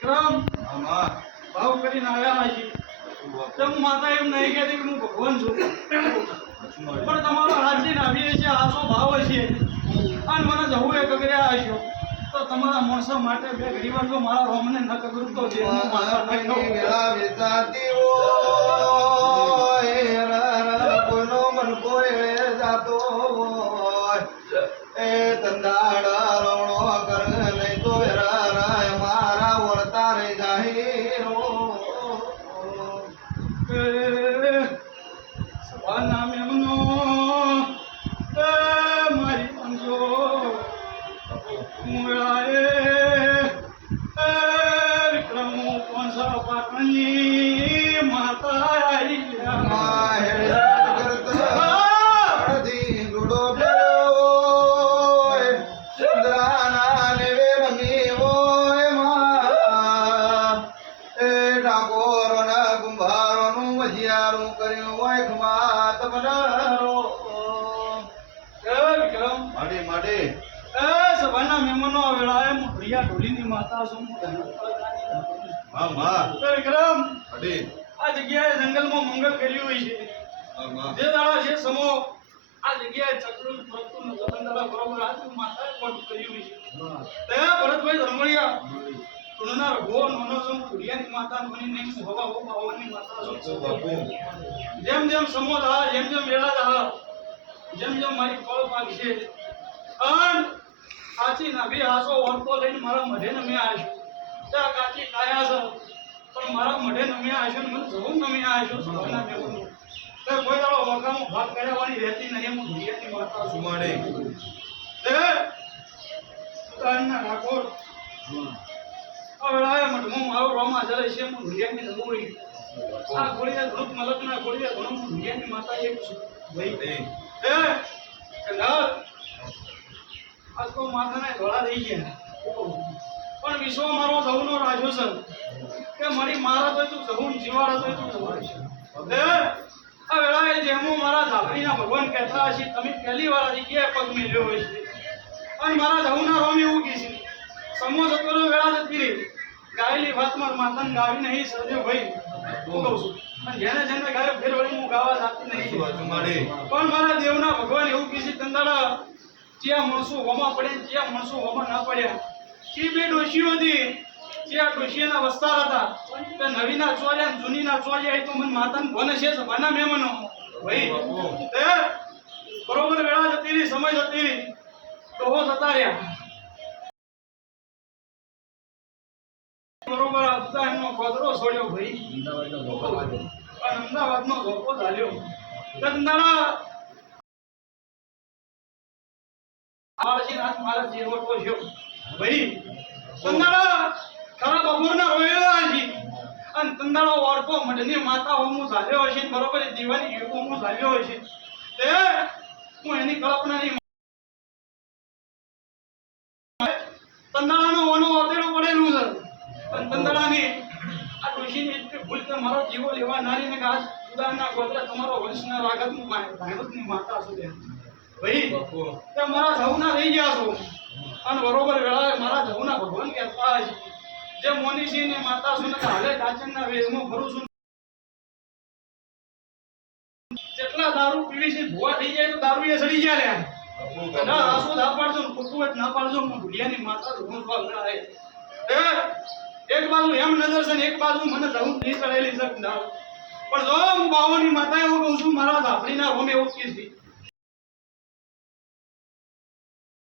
ક્રમ ભાવ કરીને આવ્યા છે તમ માતા એમ નહીં કહેતી કે હું ભગવાન છું પણ તમારો હાથની નાભી છે આસો ભાવ છે અને મને જવું એ કગર્યા હશો તો તમારા માણસો માટે બે ઘડી વાર જો મારા રોમને ન કગરું તો જે હું માતા ન કહું વેલા વેચાતી હોય કોઈનો મન કોઈ જાતો હોય એ તંદાડા રવણો કર નહીં તો રાય મારા વળતા રે જાહેરો સભા નામ એમનો મારી પંજો મુળાએ વિક્રમ કોણસા પાટણની માતા આવી સભાના મહેમાનો વેળાએ મુઠિયા ઢોલીની માતા છું વિક્રમ આ જગ્યાએ જંગલમાં મંગળ કર્યું હોય છે જે દાડા છે સમો આ જગ્યાએ ચક્ર પ્રકૃતિ જબંદરા બરોબર આ માતાએ કોટ કર્યું હોય છે તે ભરતભાઈ ધર્મણિયા તુણના રઘો નોનો છું મુઠિયાની માતા બની નહીં હવા ભવાની માતા છું જેમ જેમ સમો દા જેમ જેમ વેળા દા જેમ જેમ મારી ફળ પાક છે અન કાચી નાભી આસો ઓરતો લઈને મારા મઢે નમે આવ્યો ત્યાં કાચી કાયા છે પણ મારા મઢે નમે આવ્યો મને જવું નમે આવ્યો સવારના મેળો તે કોઈ દાડો વખામાં ભાગ કર્યાવાની રહેતી નહીં હું ધીયાની માતા સુમાડે તે ઉતારના ઠાકોર આ વેળાએ મઢમાં મારો રોમા જલે છે હું ધીયાની નમોરી આ ગોળીયા ધૂપ મલકના ગોળીયા ઘણું હું ધીયાની માતા એક છું ભાઈ એ કંગાલ આજ તો માથાના ધોળા થઈ ગયા પણ વિશ્વ મારો જવનો રાજો છે કે મારી મારા તો તું જવું જીવાડા તો તું જવાય છે આ વેળાએ જેમો મારા ધાપડીના ભગવાન કહેતા હશે તમે પહેલી વાર આ જગ્યાએ પગ મેલ્યો હોય છે અને મારા જવના રોમ એવું કહે છે સમો સતોનો વેળા જતી રહી ગાયેલી વાતમાં માતાને ગાવી નહીં સર્જ્યો ભાઈ હું કહું છું અને જેને જેને ગાયો ફેર વળી હું ગાવા જાતી નહીં પણ મારા દેવના ભગવાન એવું કહે છે તંદાડા જ્યાં માણસો હોમાં પડ્યા જ્યાં માણસો હોમાં ના પડ્યા જે બે ડોશીઓ હતી જે આ ડોશીના વસ્તાર હતા તે નવીના ચોર્યા જૂનીના ચોર્યા તો મને માતાને ભોને છે સભાના મહેમાનો ભાઈ તે બરોબર વેળા જતી રહી સમય જતી રહી તો હો જતા રહ્યા બરોબર અમદાવાદનો ગોદરો છોડ્યો ભાઈ અને અમદાવાદનો ધોકો ઝાલ્યો તંદાળા આળસી રાત મારા જીવટ પોષ્યો ભાઈ તંદાળા ખરા બપોરના રોયેલા છે અને તંદાળો ઓરતો મઢની માતા હું ઝાલ્યો હશે બરોબર દીવાની હેકો હું ઝાલ્યો હશે તે હું એની કલ્પનાની તંદાળાનો ઓનો ઓતેડો પડેલું છે અને તંદાળાની આ ડોશીની એટલી ભૂલ કે મારો જીવો લેવા નારીને કે આજ ઉદારના ગોત્રે તમારો વંશના રાગતનું ભાઈવતની માતા સુધી ભાઈ તે મારા જવના રહી ગયા છો અને બરોબર વેળાએ મારા જવના ભગવાન કહેતા છે જે મોનીસિંહ ને માતા છું ને હાલે કાચનના વેદમાં ફરું છું જેટલા દારૂ પીવી છે ભૂવા થઈ જાય તો દારૂ એ સડી ગયા લ્યા ના આસો ના પાડજો ખોટું જ ના પાડજો હું ભુલિયાની માતા હું ગણાય એક બાજુ એમ નજર છે ને એક બાજુ મને જવું નહીં ચડેલી છે પણ જો હું બાવાની માતા એવું કહું છું મારા ધાપડીના રોમ એવું કહે છે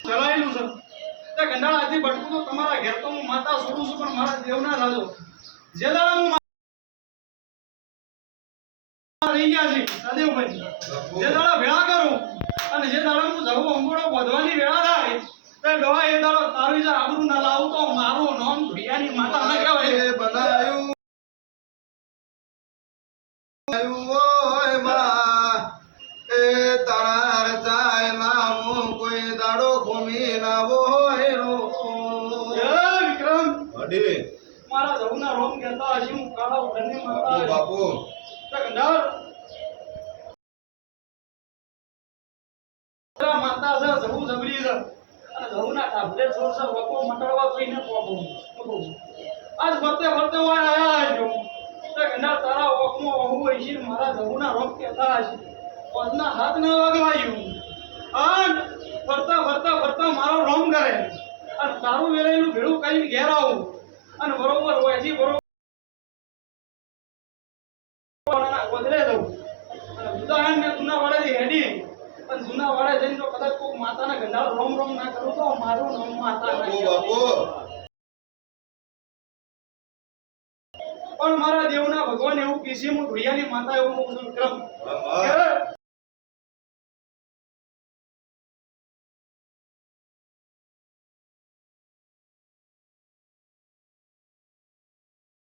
ચલાયેલું છે તે ગંડાળાથી ભટકું તો તમારા ઘેર તો હું માતા છોડું છું પણ મારા દેવના રાજો જે દાડા હું રહી ગયા છે સદેવભાઈ જે દાડા ભેળા કરું અને જે દાડા હું જવું અંગોળો વધવાની વેળા થાય તે ડોહા એ દાડો તારી જે આબરૂ ના લાવું તો મારું નામ ભૈયાની માતા ના કહેવાય બનાયું ઓય બા એ તારા રચાય નામ કોઈ દાડો ઘૂમી ના હોય રો વિક્રમ મારા જવના રોમ કહેતા હશે હું કાળા ઉઠની માતા ઓ બાપુ ગંડાળ માતા છે જવું જબરી છે અને જવના ટાભલે છોડ છે વકો મટડવા કઈને પોપો આજ ફરતે ફરતે હોય આયા છો તો ગંડા તારા ઓખમાં ઓહુ હોય છે મારા જબુના રોગ કહેતા હશે પદના હાથ ના વાગવાયું અને ફરતા ફરતા ફરતા મારો રોમ કરે અને તારું વેળેલું ભેળું કરીને ઘેર આવું અને બરોબર હોય છે બરોબર ગોદરે દઉં અને ઉદાહરણ ને જૂના વાળાથી હેડી અને જૂના વાળા જઈને જો કદાચ કોઈ માતાના ગંડાળ રોમ રોમ ના કરું તો મારું નામ માતા ના બાપુ કહેવાય. બાપુ પણ મારા દેવના ભગવાન એવું કીધું હું ધોળિયાની માતા એવું કહું છું વિક્રમ હા, હા.